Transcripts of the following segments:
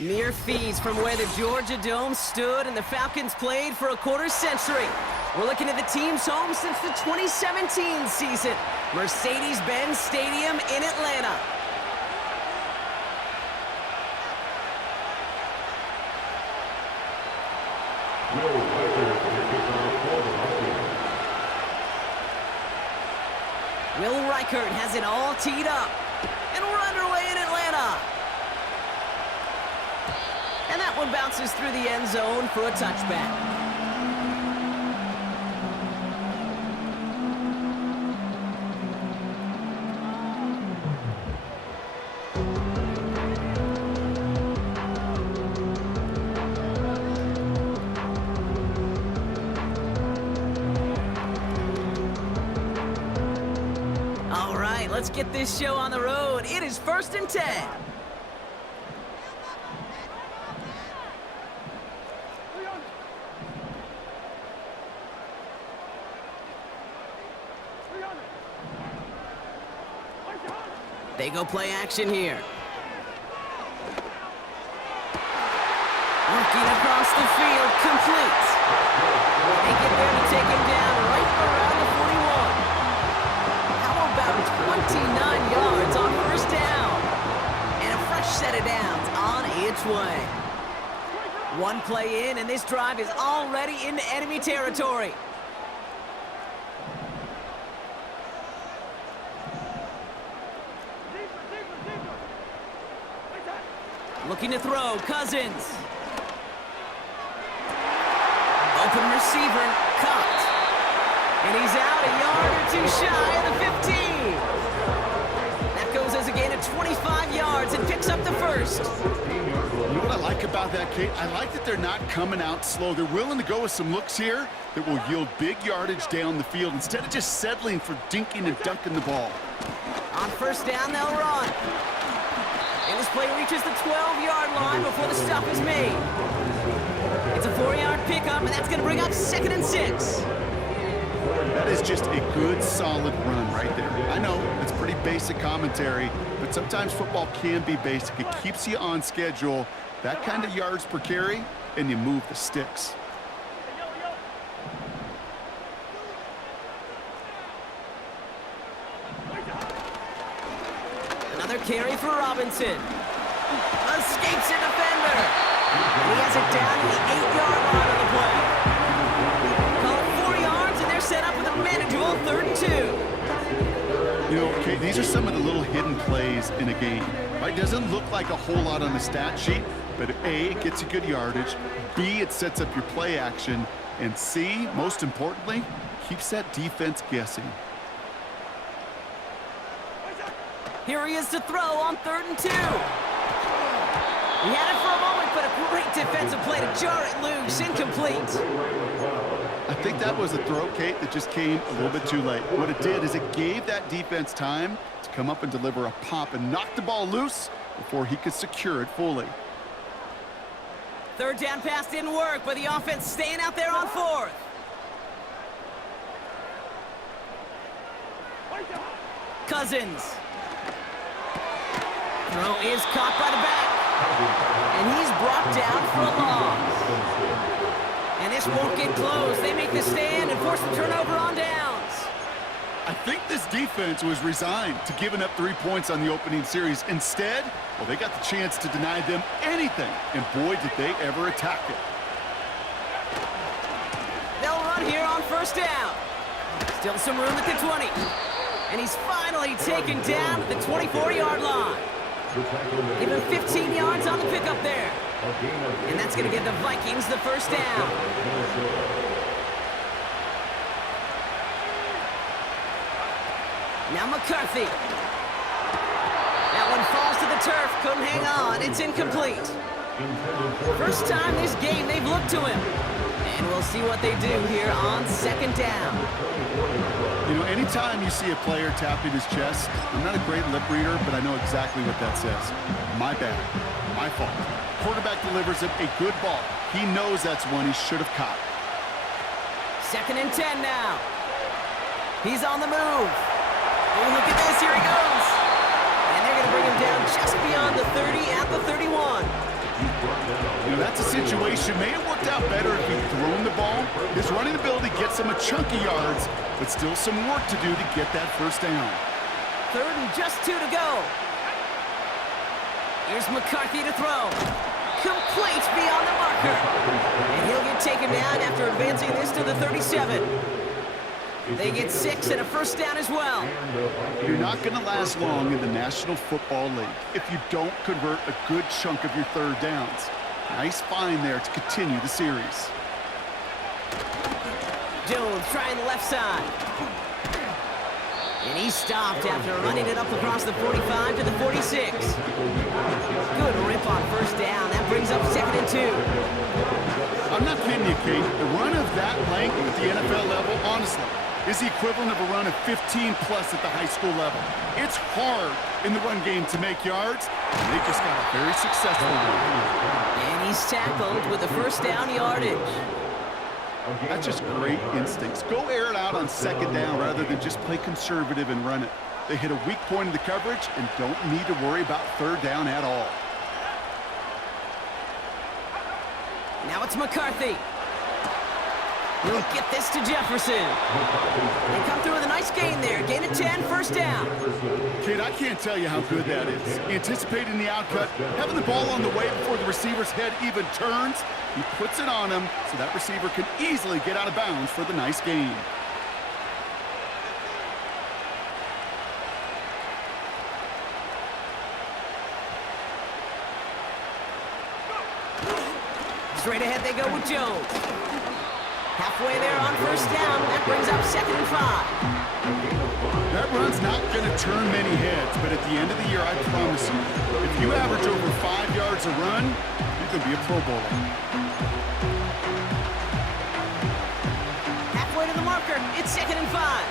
Mere feet from where the Georgia Dome stood and the Falcons played for a quarter century. We're looking at the team's home since the 2017 season, Mercedes-Benz Stadium in Atlanta. Will Reichert has it all teed up, and we're underway in Atlanta. And that one bounces through the end zone for a touchback. All right, let's get this show on the road. It is 1st and 10. They go play action here. Working across the field, complete. They get there to take him down right around the 41. How about 29 yards on 1st down? And a fresh set of downs on its way. One play in, and this drive is already into enemy territory. Looking to throw, Cousins. Open receiver, caught. And he's out a yard or two shy of the 15. That goes as a gain of 25 yards and picks up the first. You know what I like about that, Kate? I like that they're not coming out slow. They're willing to go with some looks here that will yield big yardage down the field instead of just settling for dinking and dunking the ball. On 1st down, they'll run. And this play reaches the 12-yard line before the stop is made. It's a 4-yard pickup, and that's going to bring up 2nd and 6. That is just a good, solid run right there. I know, it's pretty basic commentary, but sometimes football can be basic. It keeps you on schedule, that kind of yards per carry, and you move the sticks. Another carry for Robinson. Escapes a defender. And he has it down to the 8-yard line on the play. Call it 4 yards, and they're set up with a manageable 3rd and 2. You know, okay, these are some of the little hidden plays in a game. Right? Doesn't look like a whole lot on the stat sheet, but A, it gets you good yardage. B, it sets up your play action. And C, most importantly, keeps that defense guessing. Here he is to throw on 3rd and 2. He had it for a moment, but a great defensive play to jar it loose. Incomplete. I think that was a throw, Kate, that just came a little bit too late. What it did is it gave that defense time to come up and deliver a pop and knock the ball loose before he could secure it fully. 3rd down pass didn't work, but the offense staying out there on 4th. Cousins. Throw is caught by the back. And he's brought down for a loss. And this won't get close. They make the stand and force the turnover on downs. I think this defense was resigned to giving up 3 points on the opening series. Instead, well, they got the chance to deny them anything. And boy, did they ever attack it. They'll run here on 1st down. Still some room at the 20. And he's finally taken down at the 24-yard line. Give him 15 yards on the pickup there. And that's going to give the Vikings the 1st down. Now McCarthy. That one falls to the turf. Couldn't hang on. It's incomplete. First time this game they've looked to him. And we'll see what they do here on 2nd down. You know, anytime you see a player tapping his chest, I'm not a great lip reader, but I know exactly what that says. My bad. My fault. Quarterback delivers him a good ball. He knows that's one he should have caught. 2nd and 10 now. He's on the move. Oh, look at this. Here he goes. And they're going to bring him down just beyond the 30 at the 31. That's a situation. May have worked out better if he'd thrown the ball. His running ability gets him a chunky yards, but still some work to do to get that first down. 3rd and just 2 to go. Here's McCarthy to throw. Complete beyond the marker. And he'll get taken down after advancing this to the 37. They get 6 and a first down as well. You're not going to last long in the National Football League if you don't convert a good chunk of your 3rd downs. Nice find there to continue the series. Jones trying the left side. And he stopped after running it up across the 45 to the 46. Good rip on first down. That brings up 2nd and 2. I'm not kidding you, Kate. The run of that length at the NFL level, honestly, is the equivalent of a run of 15-plus at the high school level. It's hard in the run game to make yards, and they just got a very successful one. And he's tackled with the first down yardage. That's just great instincts. Go air it out on 2nd down rather than just play conservative and run it. They hit a weak point in the coverage and don't need to worry about 3rd down at all. Now it's McCarthy. He'll get this to Jefferson. They come through with a nice gain there. Gain of 10, first down. Kid, I can't tell you how good that is. Anticipating the outcut, having the ball on the way before the receiver's head even turns. He puts it on him so that receiver can easily get out of bounds for the nice gain. Straight ahead they go with Jones. Halfway there on first down. That brings up 2nd and 5. That run's not going to turn many heads, but at the end of the year, I promise you, if you average over 5 yards a run, you can be a Pro Bowler. Halfway to the marker. It's 2nd and 5.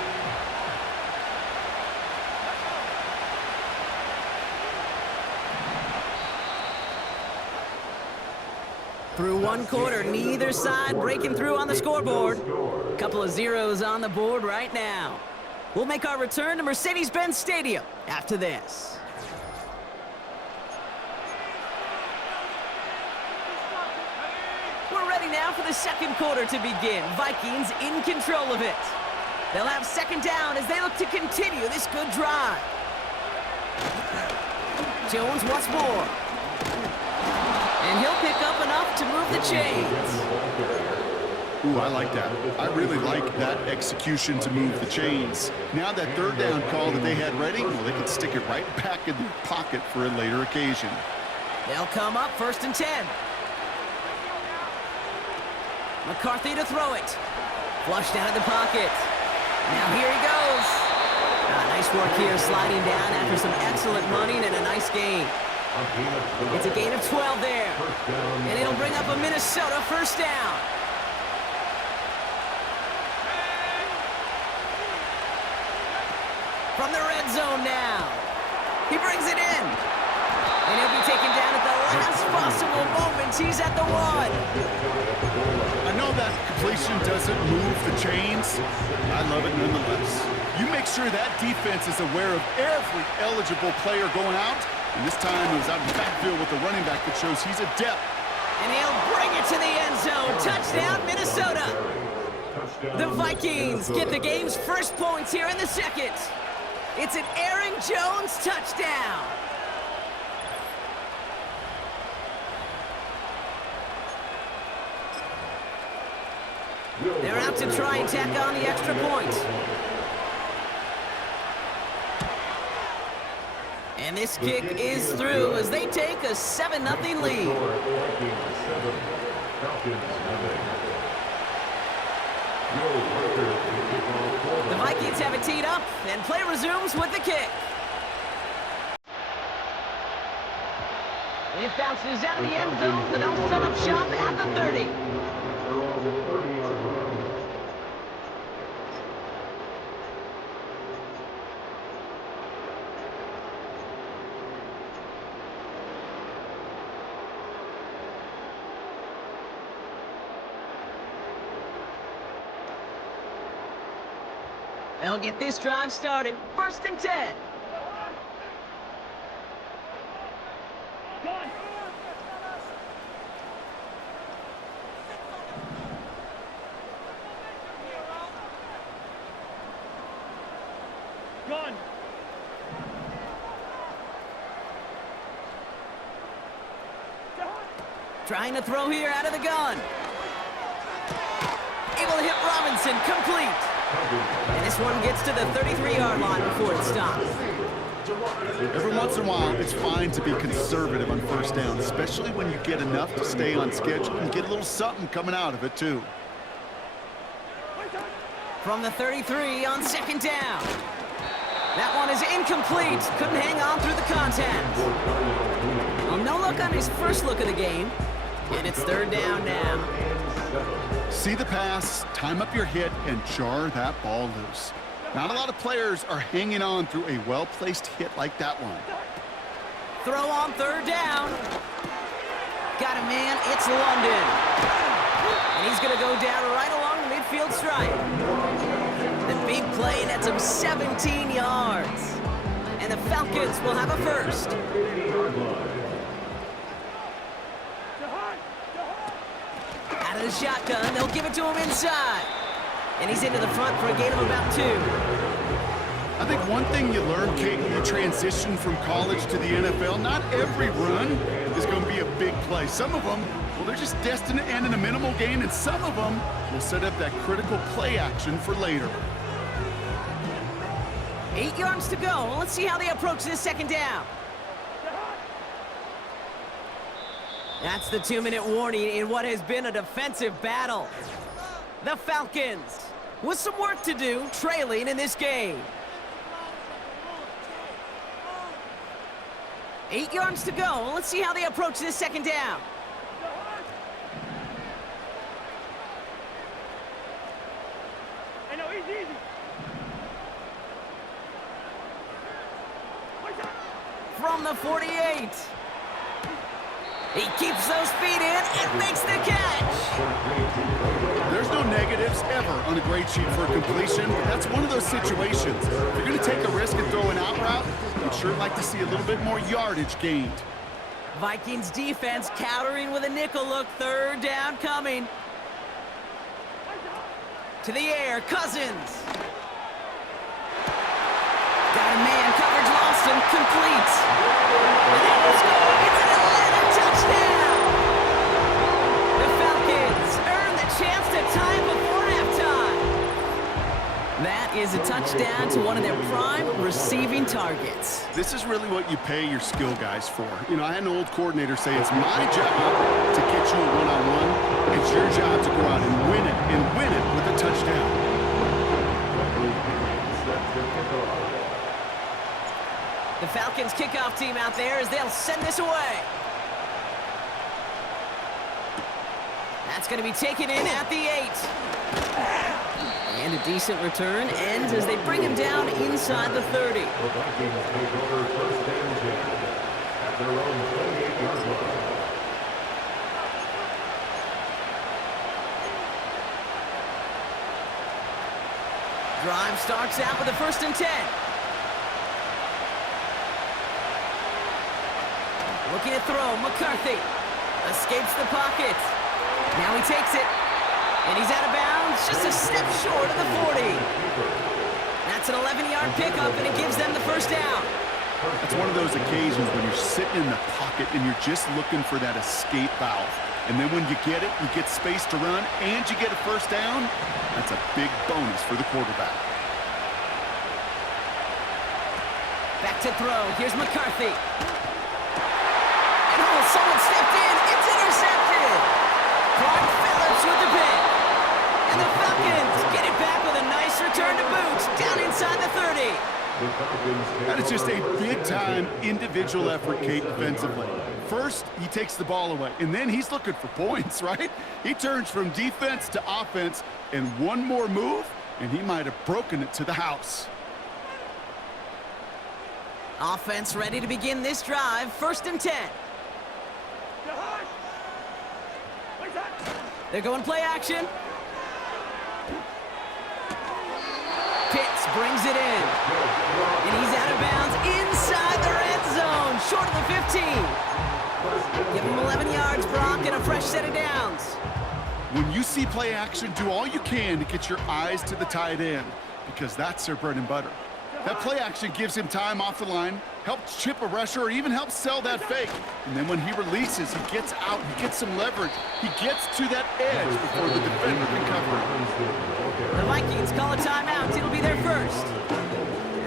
Through 1 quarter, neither side breaking through on the scoreboard. Couple of zeros on the board right now. We'll make our return to Mercedes-Benz Stadium after this. We're ready now for the 2nd quarter to begin. Vikings in control of it. They'll have 2nd down as they look to continue this good drive. Jones once more. And he'll pick up enough to move the chains. Ooh, I like that. I really like that execution to move the chains. Now that 3rd down call that they had ready, well, they can stick it right back in their pocket for a later occasion. They'll come up 1st and 10. McCarthy to throw it. Flushed out of the pocket. Now here he goes. Nice work here, sliding down after some excellent running and a nice gain. It's a gain of 12 there. And it'll bring up a Minnesota first down. From the red zone now. He brings it in. And he'll be taken down at the last possible moment. He's at the 1. I know that completion doesn't move the chains. I love it nonetheless. You make sure that defense is aware of every eligible player going out. And this time it was out in the backfield with the running back that shows he's adept. And he'll bring it to the end zone. Touchdown, Minnesota. The Vikings get the game's first points here in the 2nd. It's an Aaron Jones touchdown. They're out to try and tack on the extra point. And this kick is through as they take a 7-0 lead. The Vikings have it teed up, and play resumes with the kick. It bounces out of the end zone, but they'll set up shop at the 30. They'll get this drive started. 1st and 10. Trying to throw here out of the gun. Able to hit Robinson, complete. And this one gets to the 33-yard line before it stops. Every once in a while, it's fine to be conservative on first down, especially when you get enough to stay on schedule and get a little something coming out of it, too. From the 33 on second down. That one is incomplete. Couldn't hang on through the contact. Well, no look on his first look of the game. And it's third down now. See the pass, time up your hit, and jar that ball loose. Not a lot of players are hanging on through a well-placed hit like that one. Throw on third down. Got a man, it's London. And he's going to go down right along the midfield stripe. The big play nets him 17 yards. And the Falcons will have a first. Out of the shotgun, they'll give it to him inside. And he's into the front for a gain of about 2. I think one thing you learn, Kate, when you transition from college to the NFL, not every run is going to be a big play. Some of them, well, they're just destined to end in a minimal gain, and some of them will set up that critical play action for later. 8 yards to go. Let's see how they approach this second down. That's the 2-minute warning in what has been a defensive battle. The Falcons, with some work to do, trailing in this game. 8 yards to go. Let's see how they approach this second down. From the 48. He keeps those feet in and makes the catch. There's no negatives ever on a grade sheet for a completion, but that's one of those situations. If you're going to take a risk and throw an out route, I'd sure like to see a little bit more yardage gained. Vikings defense countering with a nickel look. Third down coming. To the air, Cousins. Got a man, coverage lost him, complete. And they will score. It's an Atlanta touchdown. The Falcons earn the chance to tie before halftime. That is a touchdown to one of their prime receiving targets. This is really what you pay your skill guys for. You know, I had an old coordinator say it's my job to get you a one-on-one. It's your job to go out and win it with a touchdown. The Falcons kickoff team out there as they'll send this away. That's going to be taken in at the 8. And a decent return ends as they bring him down inside the 30. Drive starts out with a 1st and 10. Looking to throw, McCarthy escapes the pocket. Now he takes it, and he's out of bounds, just a step short of the 40. That's an 11-yard pickup, and it gives them the first down. It's one of those occasions when you're sitting in the pocket and you're just looking for that escape valve. And then when you get it, you get space to run, and you get a first down. That's a big bonus for the quarterback. Back to throw. Here's McCarthy. And oh, someone stepped in. It's intercepted. Clark Phillips with the pick. And the Falcons get it back with a nice return to boot down inside the 30. That is just a big-time individual effort, Kate, defensively. First, he takes the ball away, and then he's looking for points, right? He turns from defense to offense, and one more move, and he might have broken it to the house. Offense ready to begin this drive. 1st and 10. They're going play action. Pitts brings it in. And he's out of bounds inside the red zone, short of the 15. Give him 11 yards, Brock, and a fresh set of downs. When you see play action, do all you can to get your eyes to the tight end, because that's their bread and butter. That play action gives him time off the line, helps chip a rusher, or even helps sell that fake. And then when he releases, he gets out, he gets some leverage. He gets to that edge before the defender can cover him. The Vikings call a timeout. It'll be their first,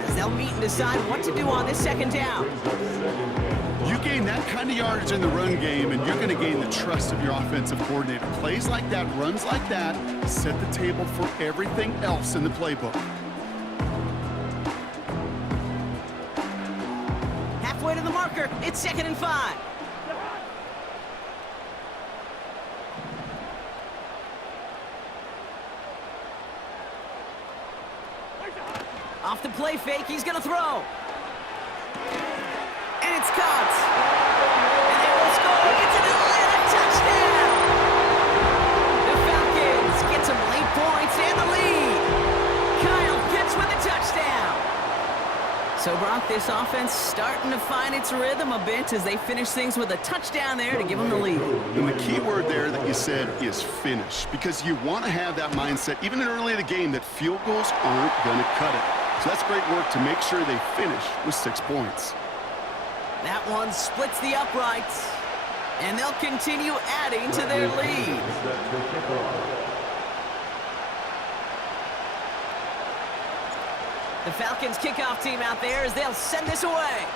as they'll meet and decide what to do on this second down. You gain that kind of yardage in the run game, and you're going to gain the trust of your offensive coordinator. Plays like that, runs like that, set the table for everything else in the playbook. Halfway to the marker. It's 2nd and 5. Off the play fake, he's going to throw. And it's caught. And they will score. It's an Atlanta touchdown. The Falcons get some late points and the lead. Kyle Pitts with a touchdown. So, Brock, this offense starting to find its rhythm a bit as they finish things with a touchdown there to give them the lead. And the key word there that you said is finish, because you want to have that mindset, even early in the game, that field goals aren't going to cut it. So that's great work to make sure they finish with 6 points. That one splits the uprights, and they'll continue adding to their lead. The Falcons kickoff team out there as they'll send this away.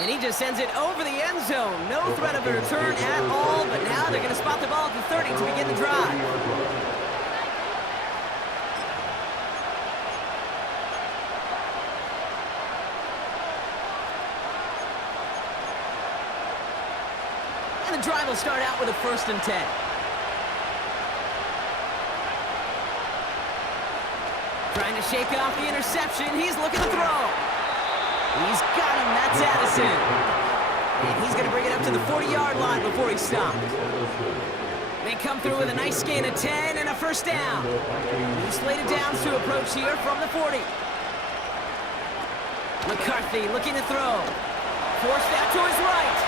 And he just sends it over the end zone. No threat of a return at all, but now they're going to spot the ball at the 30 to begin the drive. And the drive will start out with a 1st and 10. Trying to shake off the interception. He's looking to throw. He's got him. That's Addison. And he's going to bring it up to the 40-yard line before he stopped. They come through with a nice gain of 10 and a 1st down. He's slated downs to approach here from the 40. McCarthy looking to throw. Forced out to his right.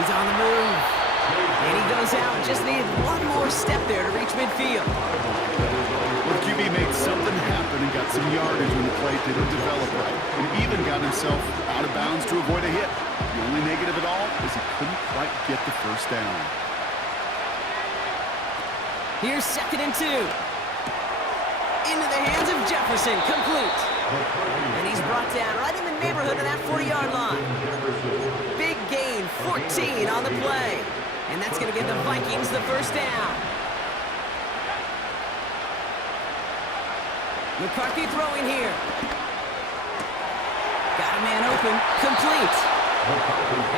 He's on the move. And he goes out. Just needed one more step there to reach midfield. Well, QB made something happen and got some yardage when the play didn't develop right, and even got himself out of bounds to avoid a hit. The only negative at all is he couldn't quite get the 1st down. Here's 2nd and 2. Into the hands of Jefferson, complete. And he's brought down right in the neighborhood of that 40-yard line. Big gain, 14 on the play. And that's going to give the Vikings the 1st down. McCarthy throwing here. Got a man open, complete.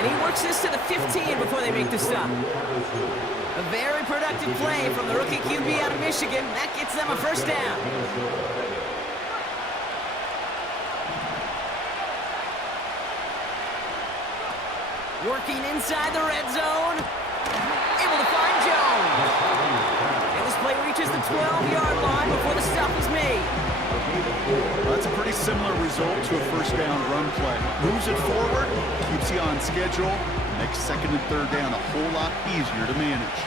And he works this to the 15 before they make the stop. A very productive play from the rookie QB out of Michigan. That gets them a 1st down. Working inside the red zone. Able to find Jones. And this play reaches the 12-yard line before the stop is made. Well, that's a pretty similar result to a 1st down run play. Moves it forward, keeps you on schedule, makes 2nd and 3rd down a whole lot easier to manage.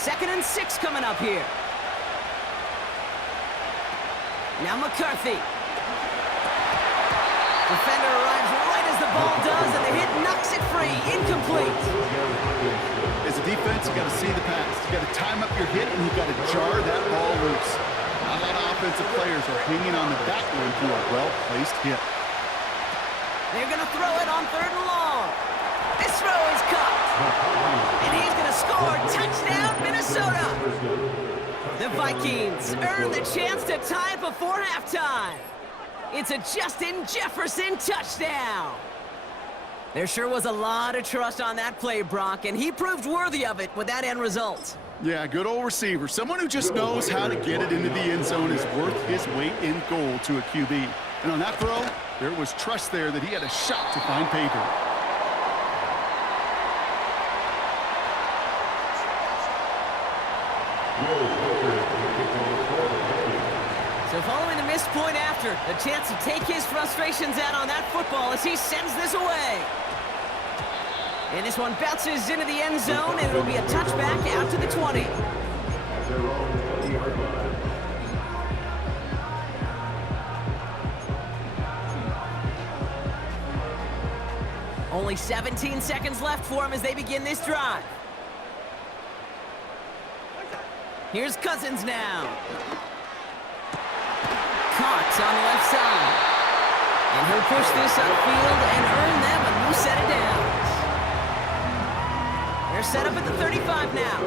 2nd and 6 coming up here. Now McCarthy. Defender arrives right as the ball does, and the hit knocks it free. Incomplete. As a defense, you got to see the pass. You got to time up your hit, and you got to jar that ball loose. A lot of offensive players are hanging on the back line through a well-placed hit. They're going to throw it on 3rd and long. This throw is caught. And he's going to score. Touchdown, Minnesota. The Vikings earn the chance to tie it before halftime. It's a Justin Jefferson touchdown. There sure was a lot of trust on that play, Brock, and he proved worthy of it with that end result. Yeah, good old receiver. Someone who just knows how to get it into the end zone is worth his weight in gold to a QB. And on that throw, there was trust there that he had a shot to find pay dirt. So following the missed point after, a chance to take his frustrations out on that football as he sends this away. And this one bounces into the end zone, and it'll be a touchback out to the 20. Only 17 seconds left for him as they begin this drive. Here's Cousins now. Caught on the left side. And he'll push this upfield and earn them a new set of downs. They're set up at the 35 now.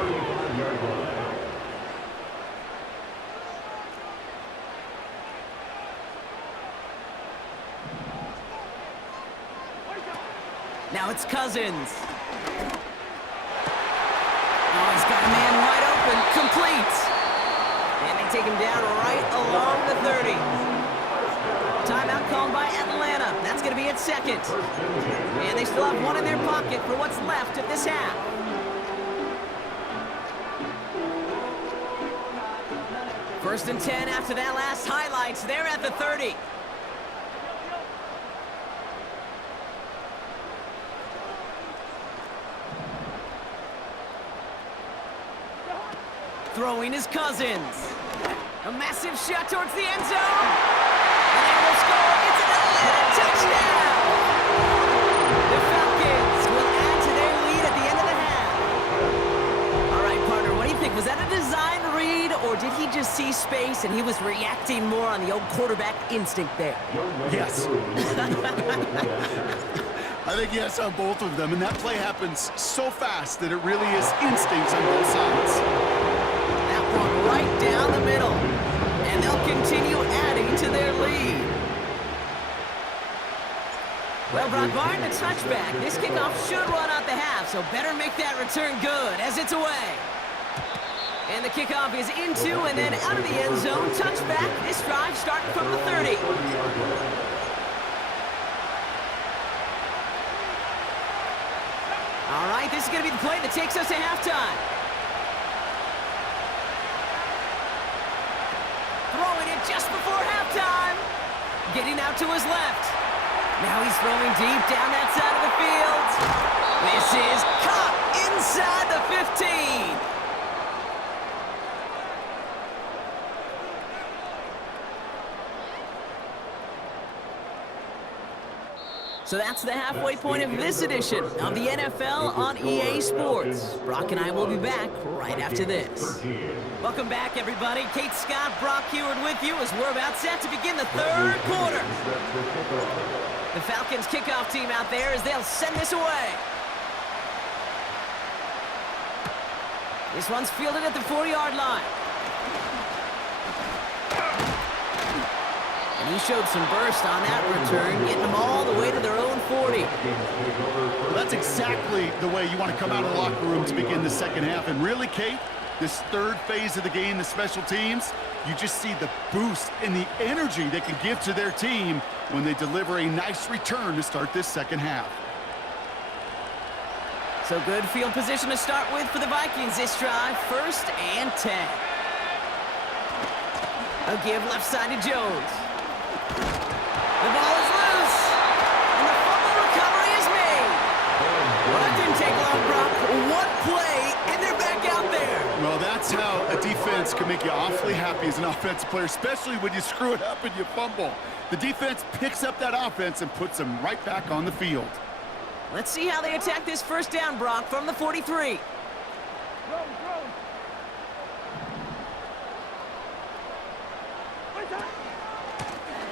Now it's Cousins. Oh, he's got a man wide open. Complete. And they take him down right along the 30. Timeout called by Atlanta. That's going to be at second. And they still have one in their pocket for what's left of this half. First and 10 after that last highlights. They're at the 30. Throwing is Cousins. A massive shot towards the end zone. And they will score. It's an Atlanta touchdown. The Falcons will add to their lead at the end of the half. All right, partner, what do you think? Was that a design read, or did he just see space and he was reacting more on the old quarterback instinct there? Yes. I think yes on both of them, and that play happens so fast that it really is instincts on both sides. One right down the middle, and they'll continue adding to their lead. Well, Brock, barring a touchback, this kickoff should run out the half, so better make that return good as it's away. And the kickoff is into and then out of the end zone. Touchback, this drive starting from the 30. All right, this is going to be the play that takes us to halftime. Throwing it just before halftime. Getting out to his left. Now he's throwing deep down that side of the field. This is caught inside the 15. So that's the halfway point of this edition of the NFL on EA Sports. Brock and I will be back right after this. Welcome back, everybody. Kate Scott, Brock Heward with you as we're about set to begin the third quarter. The Falcons kickoff team out there as they'll send this away. This one's fielded at the 40-yard line. And he showed some burst on that return, getting them all the way to their own 40. Well, that's exactly the way you want to come out of the locker room to begin the second half. And really, Kate, this third phase of the game, the special teams, you just see the boost and the energy they can give to their team when they deliver a nice return to start this second half. So good field position to start with for the Vikings this drive. First and 10. A give left side to Jones. The ball is loose, and the fumble recovery is made. Well, that didn't take long, Brock. One play, and they're back out there. Well, that's how a defense can make you awfully happy as an offensive player, especially when you screw it up and you fumble. The defense picks up that offense and puts them right back on the field. Let's see how they attack this first down, Brock, from the 43.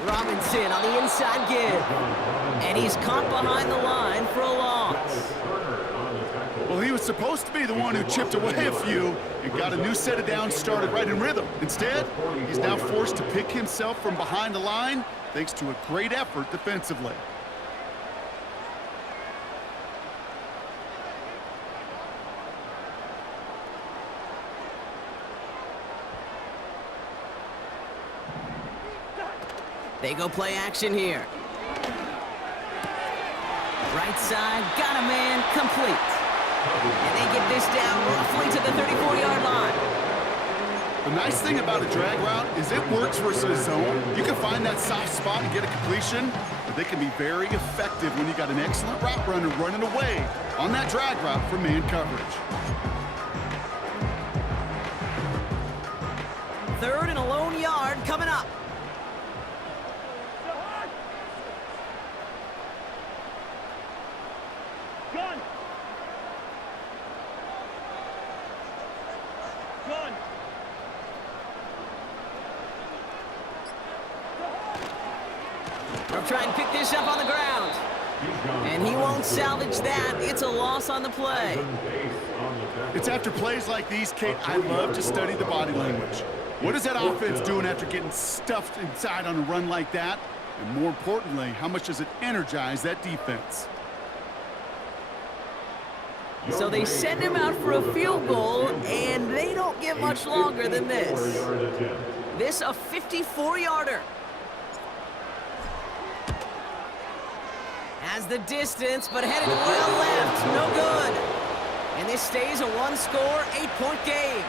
Robinson on the inside give. And he's caught behind the line for a loss. Well, he was supposed to be the one who chipped away a few and got a new set of downs started right in rhythm. Instead, he's now forced to pick himself from behind the line thanks to a great effort defensively. They go play action here. Right side, got a man, complete. And they get this down roughly to the 34-yard line. The nice thing about a drag route is it works versus zone. You can find that soft spot and get a completion, but they can be very effective when you got an excellent route runner running away on that drag route from man coverage. Third and a lone yard coming up. try and pick this up on the ground. And he won't salvage that. It's a loss on the play. It's after plays like these, Kate, I love to study the body language. What is that offense doing after getting stuffed inside on a run like that? And more importantly, how much does it energize that defense? So they send him out for a field goal, and they don't get much longer than this. This a 54-yarder. Has the distance, but headed well left. No good. And this stays a one-score, 8-point game.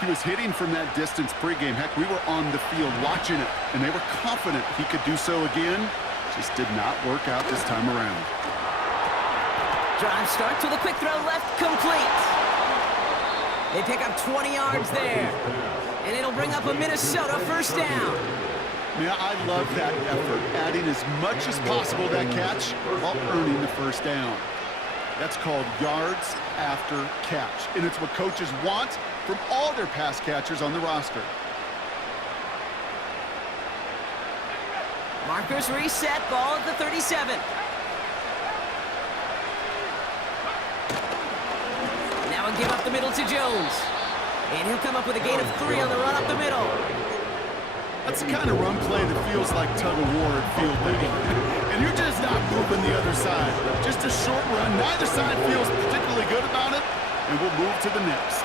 He was hitting from that distance pregame. Heck, we were on the field watching it, and they were confident he could do so again. Just did not work out this time around. Drive starts with a quick throw left, complete. They pick up 20 yards there. And it'll bring up a Minnesota first down. Yeah, I love that effort, adding as much as possible to that catch while earning the first down. That's called yards after catch, and it's what coaches want from all their pass catchers on the roster. Markers reset, ball at the 37. Now a give up the middle to Jones. And he'll come up with a gain of 3 on the run up the middle. That's the kind of run play that feels like tug-of-war at field day. And you're just not moving the other side. Just a short run. Neither side feels particularly good about it. And we'll move to the next.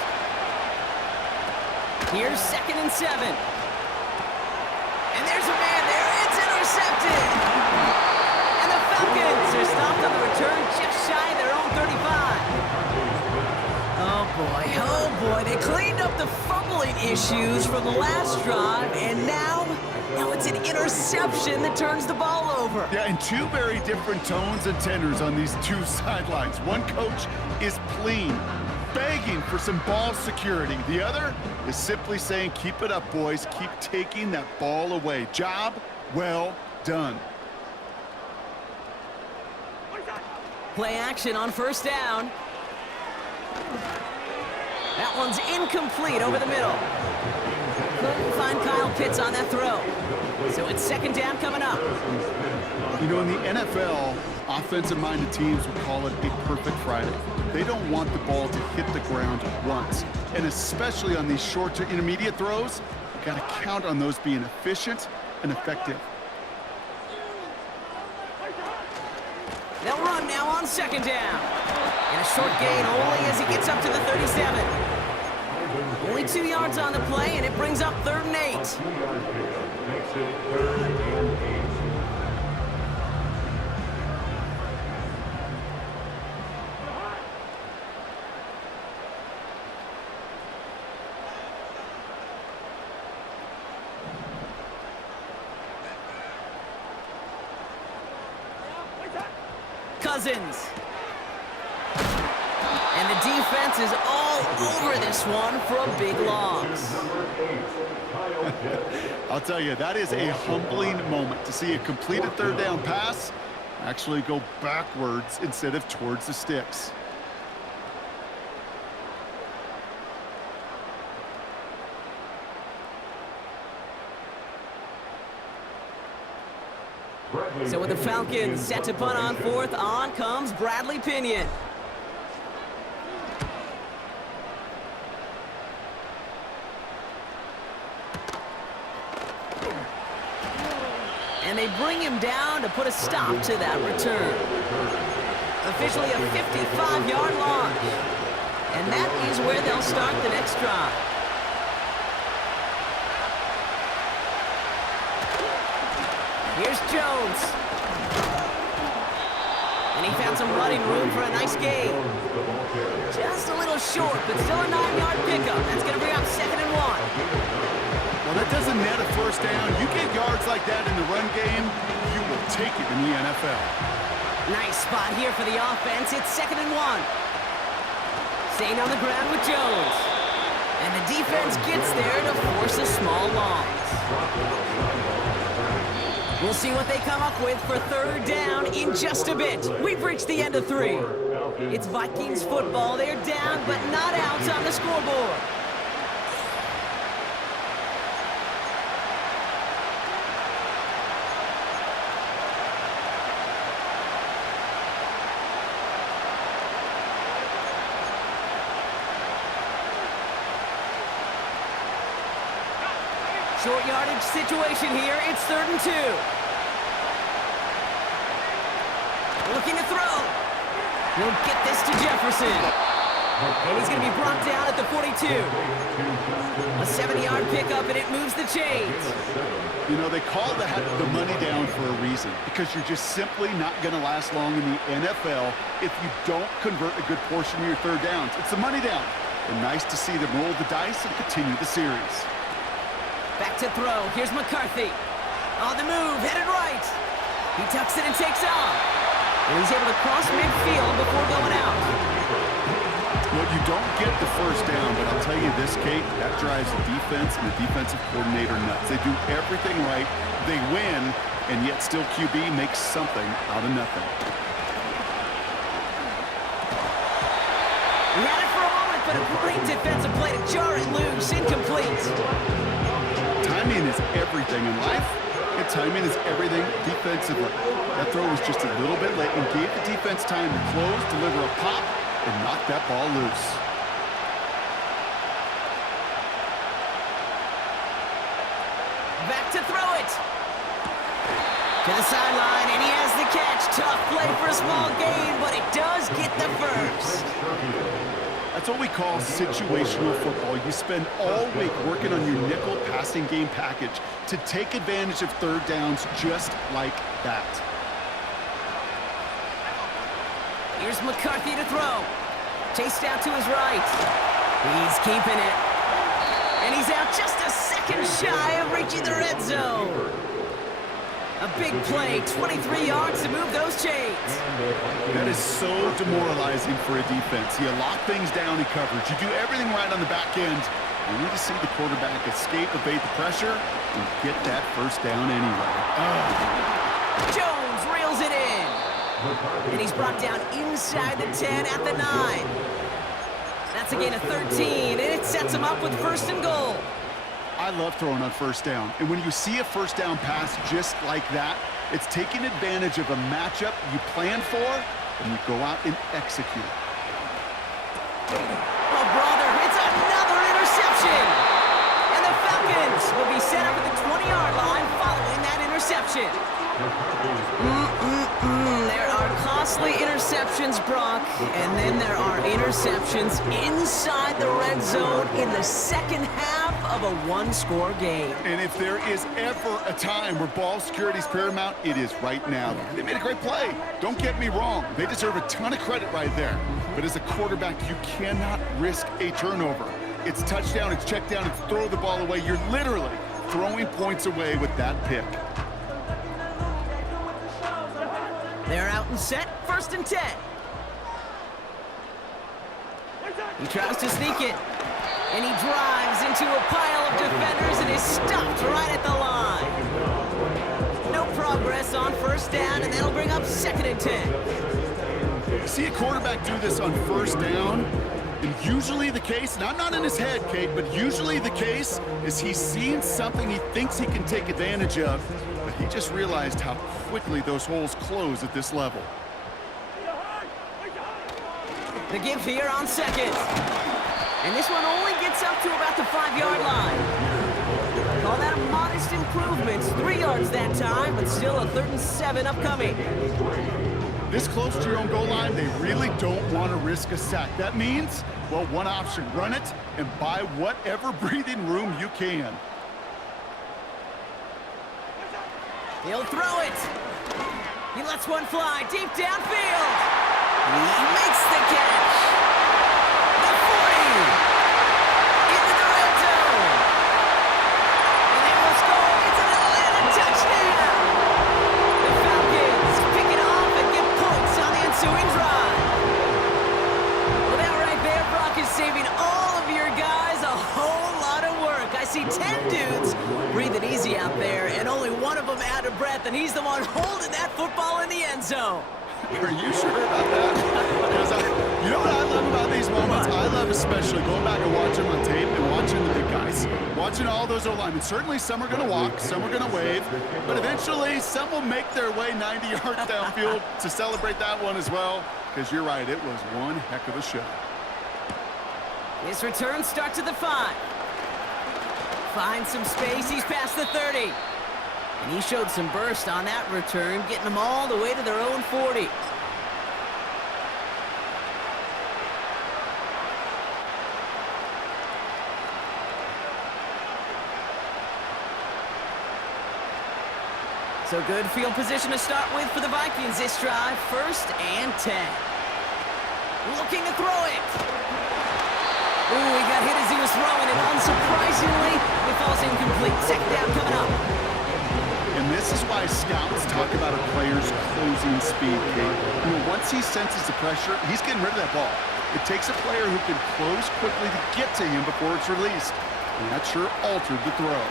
Here's 2nd and 7. And there's a man there. It's intercepted. And the Falcons are stopped on the return just shy of their own 35. Oh boy, they cleaned up the fumbling issues from the last drive, and now it's an interception that turns the ball over. Yeah, and two very different tones and tenors on these two sidelines. One coach is pleading, begging for some ball security. The other is simply saying, keep it up, boys. Keep taking that ball away. Job well done. Play action on first down. That one's incomplete over the middle. Couldn't find Kyle Pitts on that throw. So it's 2nd down coming up. You know, in the NFL, offensive-minded teams would call it a perfect Friday. They don't want the ball to hit the ground once. And especially on these short to intermediate throws, you got to count on those being efficient and effective. They'll run now on 2nd down. And a short gain only as he gets up to the 37. Only 2 yards on the play, and it brings up 3rd and 8. Makes it 3rd and 8. Cousins. And the defense is all over this one for a big loss. I'll tell you, that is a humbling moment to see a completed 3rd down pass actually go backwards instead of towards the sticks. So with the Falcons set to punt on 4th, on comes Bradley Pinion. And they bring him down to put a stop to that return. Officially a 55-yard launch. And that is where they'll start the next drive. Here's Jones. And he found some running room for a nice gain. Just a little short, but still a 9-yard pickup. That's going to bring up 2nd and 1. Well, that doesn't net a first down. You get yards like that in the run game, you will take it in the NFL. Nice spot here for the offense. It's 2nd and 1. Staying on the ground with Jones. And the defense gets there to force a small loss. We'll see what they come up with for 3rd down in just a bit. We've reached the end of 3. It's Vikings football. They're down, but not out on the scoreboard. Short yardage situation here. It's 3rd and 2. Looking to throw. He'll get this to Jefferson. And he's going to be brought down at the 42. A 70-yard pickup, and it moves the chains. You know, they call that the money down for a reason, because you're just simply not going to last long in the NFL if you don't convert a good portion of your 3rd downs. It's the money down. And nice to see them roll the dice and continue the series. Back to throw. Here's McCarthy. On the move, headed right. He tucks it and takes off. And he's able to cross midfield before going out. Well, you don't get the 1st down, but I'll tell you this, Kate, that drives the defense and the defensive coordinator nuts. They do everything right, they win, and yet still QB makes something out of nothing. He had it for a moment, but a great defensive play to jar it loose, incomplete. Timing is everything in life, and timing is everything defensively. That throw was just a little bit late and gave the defense time to close, deliver a pop, and knock that ball loose. Back to throw it. To the sideline, and he has the catch. Tough play for a small gain, but it does get the 1st. That's what we call situational football. You spend all week working on your nickel passing game package to take advantage of 3rd downs just like that. Here's McCarthy to throw. Chased out to his right. He's keeping it. And he's out just a second shy of reaching the red zone. A big play, 23 yards to move those chains. That is so demoralizing for a defense. You lock things down in coverage. You do everything right on the back end. You need to see the quarterback escape, evade the pressure, and get that 1st down anyway. Jones reels it in. And he's brought down inside the 10 at the 9. That's a gain of 13, and it sets him up with 1st and goal. I love throwing on 1st down. And when you see a 1st down pass just like that, it's taking advantage of a matchup you plan for, and you go out and execute. Oh, brother, it's another interception. And the Falcons will be set up at the 20-yard line following that interception. There are costly interceptions, Brock, and then there are interceptions inside the red zone in the 2nd half of a 1-score game. And if there is ever a time where ball security is paramount, it is right now. They made a great play. Don't get me wrong. They deserve a ton of credit right there. But as a quarterback, you cannot risk a turnover. It's touchdown, it's check down, it's throw the ball away. You're literally throwing points away with that pick. They're out and set, 1st and 10. He tries to sneak it, and he drives into a pile of defenders and is stopped right at the line. No progress on 1st down, and that'll bring up 2nd and 10. See a quarterback do this on 1st down, and usually the case, and I'm not in his head, Kate, but usually the case is he's seen something he thinks he can take advantage of, but he just realized how quickly those holes close at this level. The give here on 2nd. And this one only gets up to about the 5-yard line. Call that a modest improvement. 3 yards that time, but still a 3rd and 7 upcoming. This close to your own goal line, they really don't want to risk a sack. That means, well, one option, run it and buy whatever breathing room you can. He'll throw it. He lets one fly deep downfield. He makes the catch. The 40. Into the red zone. And they will score. It's an Atlanta touchdown. The Falcons pick it off and get points on the ensuing drive. Well, that right there, Brock, is saving all of your guys a whole lot of work. I see 10 dudes breathing easy out there, and only one of them out of breath, and he's the one holding that football in the end zone. Are you sure about that? Because you know what I love about these moments? I love especially going back and watching them on tape and watching the big guys. Watching all those O-linemen. Certainly some are going to walk, some are going to wave, but eventually some will make their way 90 yards downfield to celebrate that one as well. Because you're right, it was one heck of a show. His return starts at the 5. Finds some space. He's past the 30. And he showed some burst on that return, getting them all the way to their own 40. So good field position to start with for the Vikings this drive. 1st and 10. Looking to throw it. Ooh, he got hit as he was throwing it. Unsurprisingly, it falls incomplete. 2nd down coming up. And this is why scouts talk about a player's closing speed, Kate. You know, once he senses the pressure, he's getting rid of that ball. It takes a player who can close quickly to get to him before it's released. And that sure altered the throw.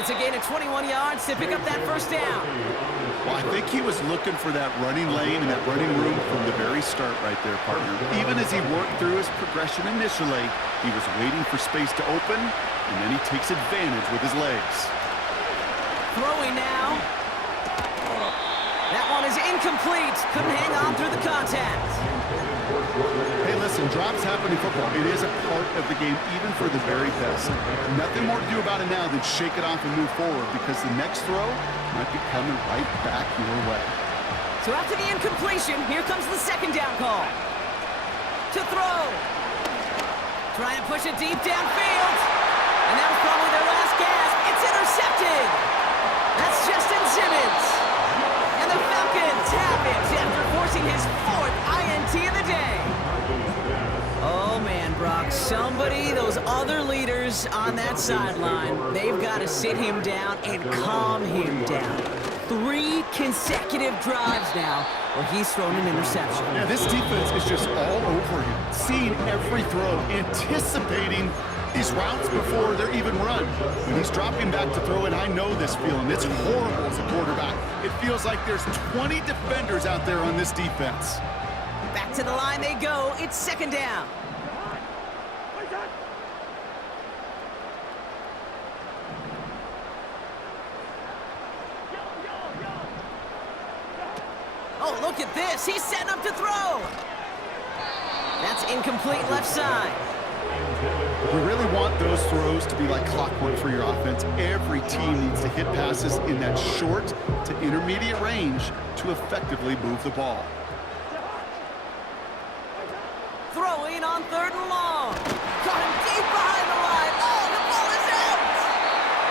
It's a gain of 21 yards to pick up that 1st down. Well, I think he was looking for that running lane and that running room from the very start right there, partner. Even as he worked through his progression initially, he was waiting for space to open, and then he takes advantage with his legs. Throwing now. That one is incomplete. Couldn't hang on through the contact. Hey, listen, drops happen in football. It is a part of the game, even for the very best. Nothing more to do about it now than shake it off and move forward, because the next throw might be coming right back your way. So after the incompletion, here comes the 2nd down call. To throw. Trying to push it deep downfield. And that was probably their last gasp. It's intercepted. That's Justin Simmons. And the Falcons have it after forcing his 4th INT of the day. Oh, man, Brock, somebody, those other leaders on that sideline, they've got to sit him down and calm him down. 3 consecutive drives now where he's thrown an interception. Yeah, this defense is just all over him, seeing every throw, anticipating these routes before they're even run. When he's dropping back to throw it, I know this feeling. It's horrible as a quarterback. It feels like there's 20 defenders out there on this defense. Back to the line they go. It's 2nd down. Oh, look at this. He's setting up to throw. That's incomplete left side. We really want those throws to be like clockwork for your offense. Every team needs to hit passes in that short to intermediate range to effectively move the ball. Throwing on 3rd and long. Caught him deep behind the line. Oh, the ball is out.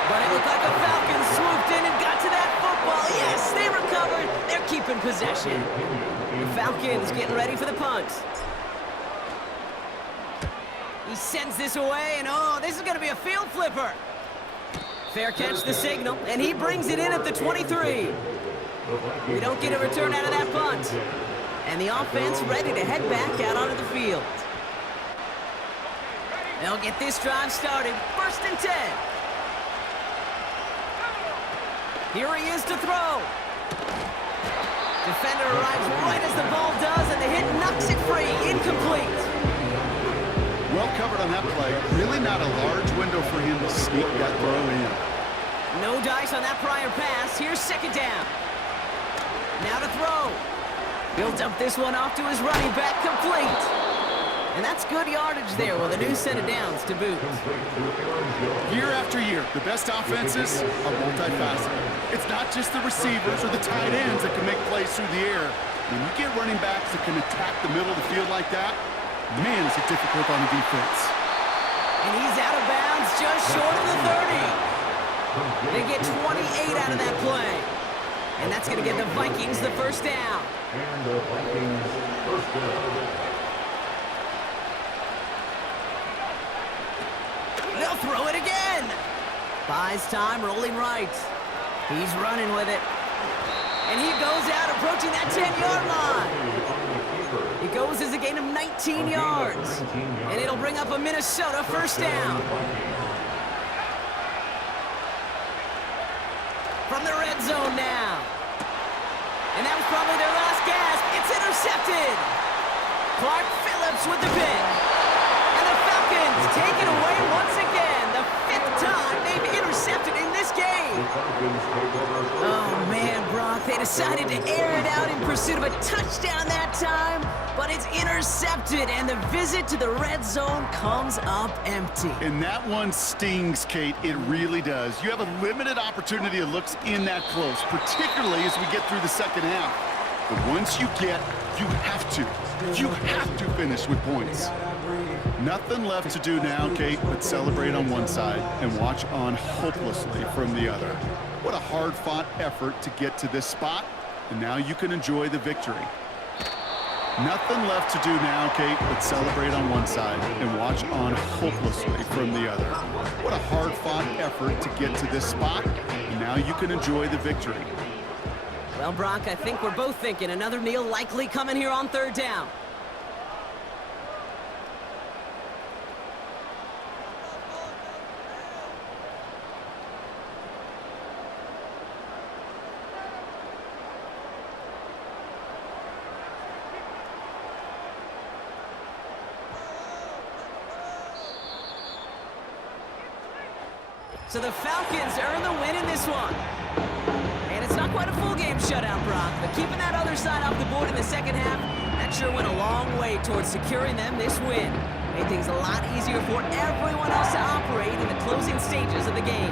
But it looked like the Falcons swooped in and got to that football. Yes, they recovered. They're keeping possession. The Falcons getting ready for the punt. He sends this away, and oh, this is going to be a field flipper. Fair catch the signal, and he brings it in at the 23. We don't get a return out of that punt. And the offense ready to head back out onto the field. They'll get this drive started. 1st and 10. Here he is to throw. Defender arrives right as the ball does, and the hit knocks it free. Incomplete. Well covered on that play. Really not a large window for him to sneak that throw in. No dice on that prior pass. Here's 2nd down. Now to throw. He'll dump this one off to his running back, complete. And that's good yardage there with a new set of downs to boot. Year after year, the best offenses are multifaceted. It's not just the receivers or the tight ends that can make plays through the air. When you get running backs that can attack the middle of the field like that, man, is it difficult on the defense. And he's out of bounds just short of the 30. They get 28 out of that play. And that's going to give the Vikings the 1st down. And the Vikings 1st down. They'll throw it again. Buys time, rolling right. He's running with it. And he goes out approaching that 10-yard line. It goes as a gain of 19 yards. And it'll bring up a Minnesota 1st down. From the red zone now. And that was probably their last gasp. It's intercepted. Clark Phillips with the pick. And the Falcons take it away once again. The 5th time they've intercepted in this game. Oh, man, Brock. They decided to air it out in pursuit of a touchdown that time. But but it's intercepted, and the visit to the red zone comes up empty. And that one stings, Kate. It really does. You have a limited opportunity that looks in that close, particularly as we get through the second half. But once you have to finish with points. Nothing left to do now, Kate, but celebrate on one side and watch on hopelessly from the other. What a hard-fought effort to get to this spot, and now you can enjoy the victory. Nothing left to do now, Kate, but celebrate on one side and watch on hopelessly from the other. What a hard-fought effort to get to this spot, and now you can enjoy the victory. Well, Brock, I think we're both thinking another meal likely coming here on third down. So the Falcons earn the win in this one. And it's not quite a full game shutout, Brock, but keeping that other side off the board in the second half, that sure went a long way towards securing them this win. Made things a lot easier for everyone else to operate in the closing stages of the game.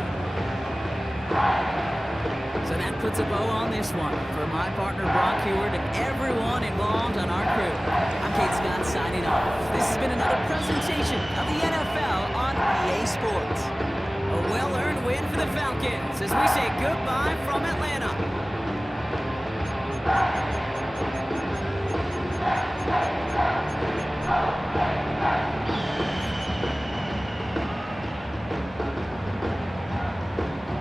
So that puts a bow on this one. For my partner, Brock Heward, and everyone involved on our crew, I'm Kate Scott signing off. This has been another presentation of the NFL on EA Sports. A well-earned win for the Falcons as we say goodbye from Atlanta.